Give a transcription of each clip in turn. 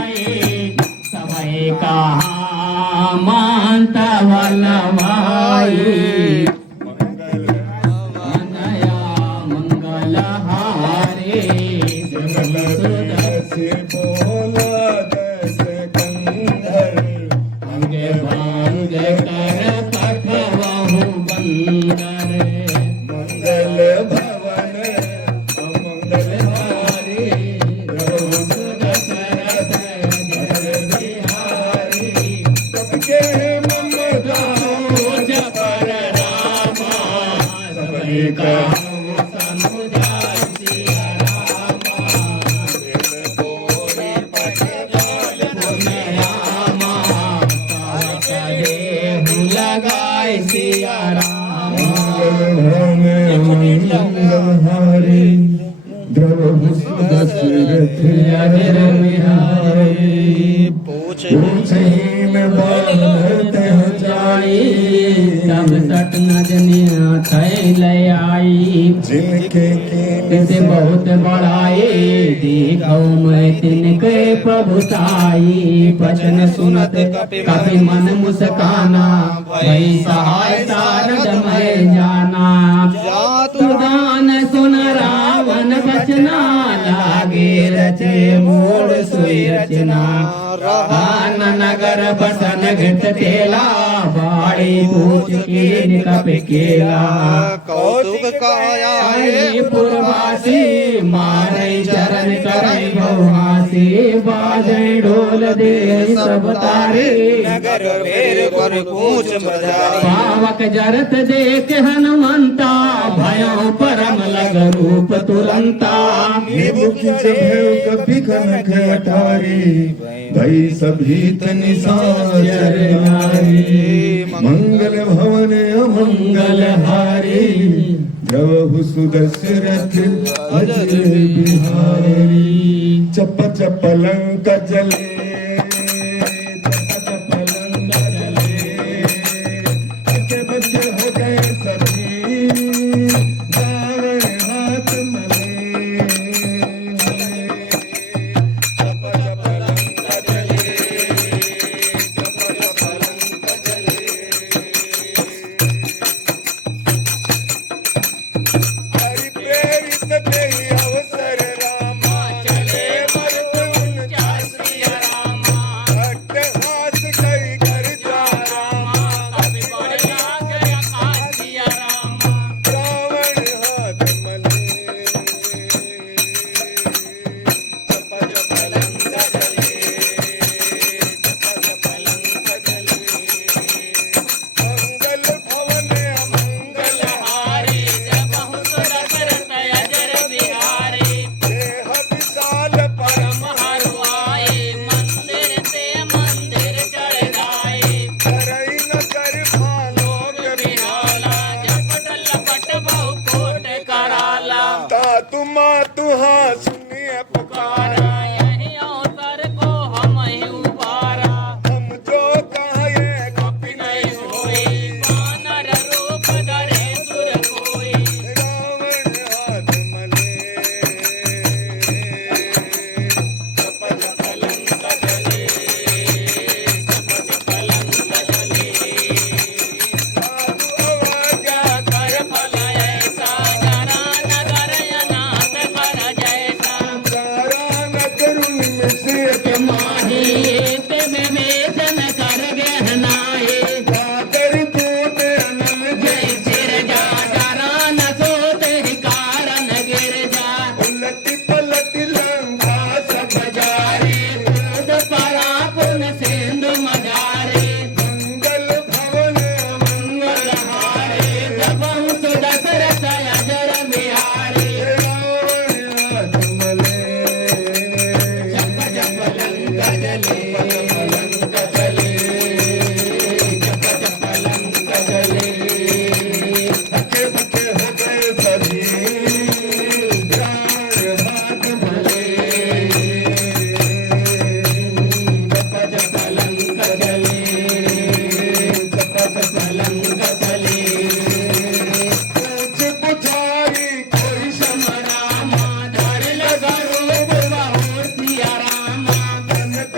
जाए सबई कहा मानत वलवाई मनया मंगल हारे बोला दस कंधर अंगे भांग कर पठवहु बंदर मंगल भवन अमंगल हारी प्रभु दशरथ जय बिहारी कब के ममता पूज पर रामा सबई कहु समुझाय सिया रामा बोरे पटगाल पुण्य रामा पावक देहु लगाय सिया रामा हारी द्रवहु दशरथ अजर बिहारी पूछहीन बात जाई सब सट नजनिया थैल आई जिनके से बहुत बड़ाई देखो मैं तिनके प्रभुताई बचन सुनत कपि मन मुस्काना भई सहाय सारद मैं जाना तुदान सुन रावण बचना लागे रचे मूड सुई रचना आन नगर बसन घृत तेला बाड़ी पूछ के निकप केला कौतुक काया पुरवासी मारे चरण करे बहुहासी बाजे ढोल दे सब तारे नगर भेर पर कूच मजाई पावक जरत देख हनुमंता भयो परम लग रूप तुरंता कभी कनक अटारी भई सभी निशाचर नारी मंगल भवन अमंगल हारी द्रवहु सुदशरथ अजर बिहारी चप चप लंक जले चप चप लंक जले बच्चे बच्चे हो गए सभी रावण हाथ मले चप चप लंक जले चप चप लंक जले हरि प्रेरित देहि अवसर रामा चले मरुन जासी रामा अट्टहास कई कर जा रामा कभी बढ़िया गया कासिया रामा रावण हाथ मले चप चप लंक जले चप चप लंक जले मंगल भवन अमंगल हारी जब दशरथ अजर बिहारी देह विशाल परम हरवाए मंदिर से मंदिर चढ़ जाए करई न कर भालोक बिहाला झपट लपट बहु कोट कराला ता तुमा तुहा सुनिए पुकारा यही अवसर को हम ही उबारा हम जो कहे कपि नहीं होई वानर रूप धरे सुर कोई रावण हाथ मले चप चप लंक जले चप चप लंक जले साधु अवाजा कर फल ऐसा जरा नगर अनाथ कर जैसा तारा न करुण में से के माही ते में मेदन कर गहनाए सागर तोते अनल जय सिर जा डरा न सोते कारण गिर जा उलटी पलटी लंका सब बजारे दूध परा पुन सिंधु मजारे मंगल भवन मंगल हारे जब दशरथ अजर बिहारी रावण हाथ मले जप जप लंक जले लंक जले जप जप लंक जले धक्के धक्के हो गए सभी प्राण हाथ मले जप जप लंक जले जप जप लंक जले पूछ पुछारी कोई रामा धर लगा रूप बहु सिया रामा जनक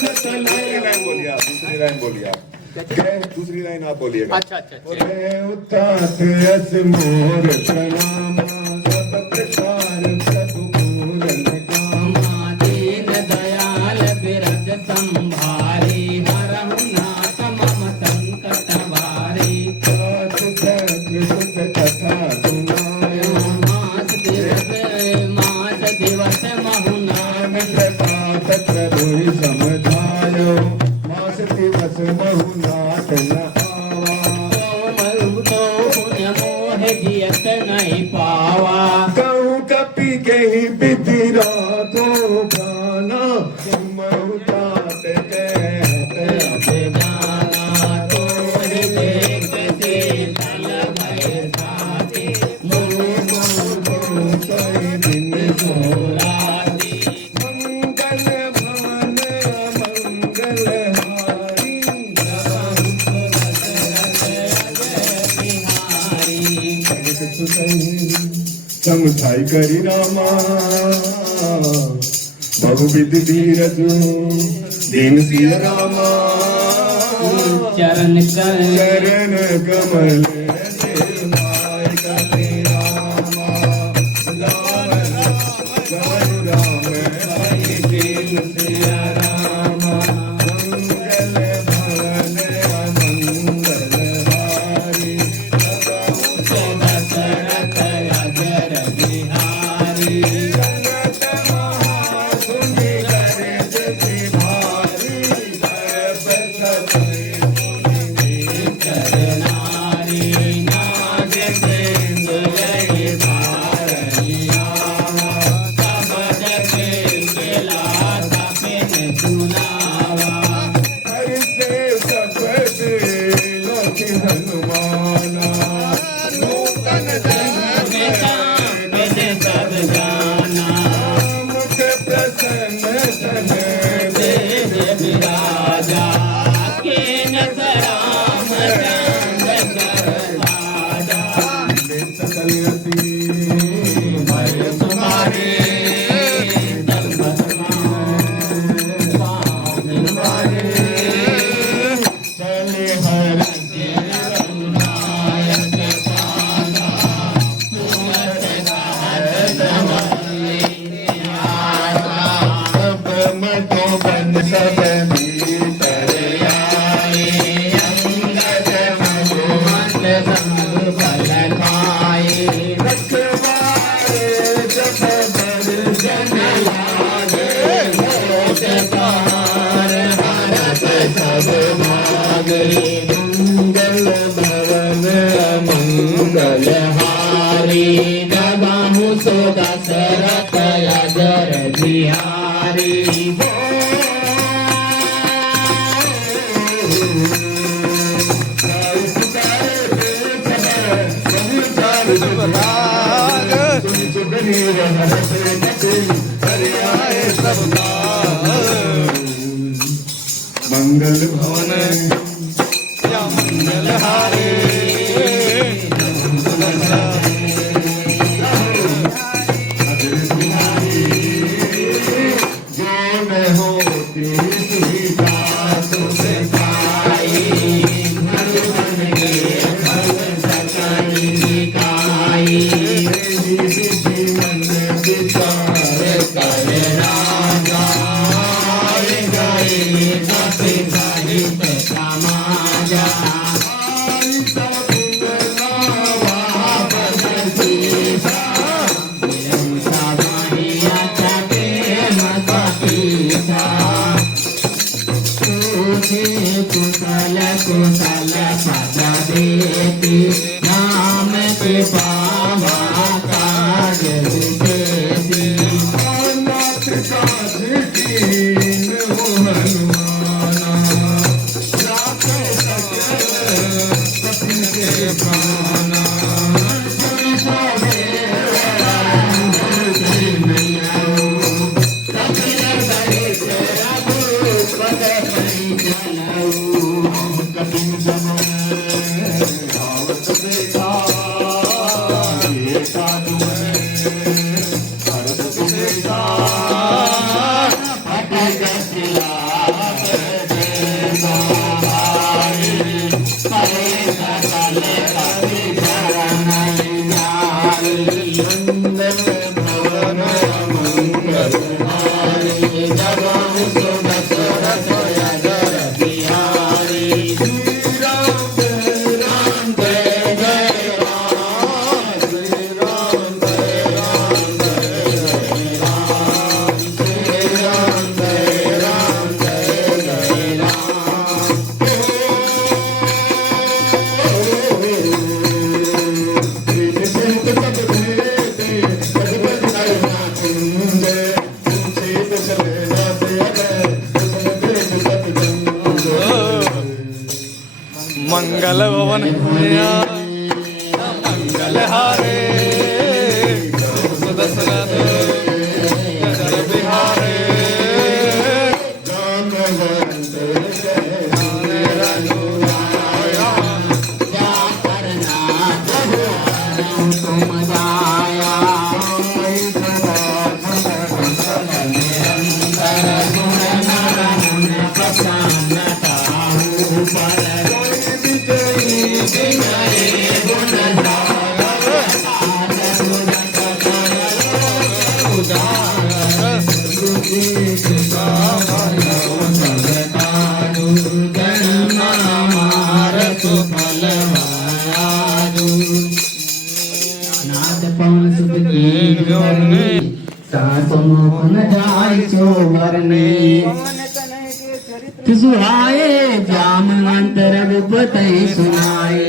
दूसरी लाइन बोलिए आप, दूसरी लाइन बोलिए आप। क्या दूसरी लाइन आप बोलिएगा। अच्छा अच्छा उतात यस मोर प्रणाम सब प्रकार सब पूरन काम। दीन दयाल बिरज संभारी हरहु नाथ मम संकट भारी सात चक्र सुख कथा सुनायो मास दिवस महुनाम नाम प्रकाश प्रभु समझायो मास दिवस महुनाथ न आवा। तो पुण्य मोह जियत नहीं पावा कहूँ कपि कहीं बितिरा को गाना महुतात कहत जाना तो ही देख शीतल भय साथी कोई दिन सोराती मंगल भवन मंगल हारी समझाई करी रामा बहुविध धीरजु दीन सिय रामा चरण कर चरण कमल सिरनाय कपि रामा लाल जय राम हरि दीन सिय रामा मंगल भवन मंगल हारी दशरथ अजर बिहारी जगत महासुनि करे जति भारी नारी नाग सिंधु जय भारिया सब जग केला तपिन सुनावा हरि से सपद लखि हनुमाना नूतन बेटा बेटे सब जाना मुख प्रसन्न सन तेज विराजा के नसराम चंद करवाजा सकल यति भय तुम्हारे चले हर सब मतो बन सब भीतर आए अंगद रखवारे सब बर्जन लागे लोक पार भारत सब भागे मंगल भवन मंगल हारी दबाहु सो दशरथ अजर बिहारी मंगल भवन या मंगल हारे जो न होती सुविधा तुझे पाई तेरी विधि मन विचार कर राजा गए कपि साहित काम मंगल भवन मंगल हारे सुदर्शन जल बिहारे सुहाए जाम अंतर गुप्त सुनाए।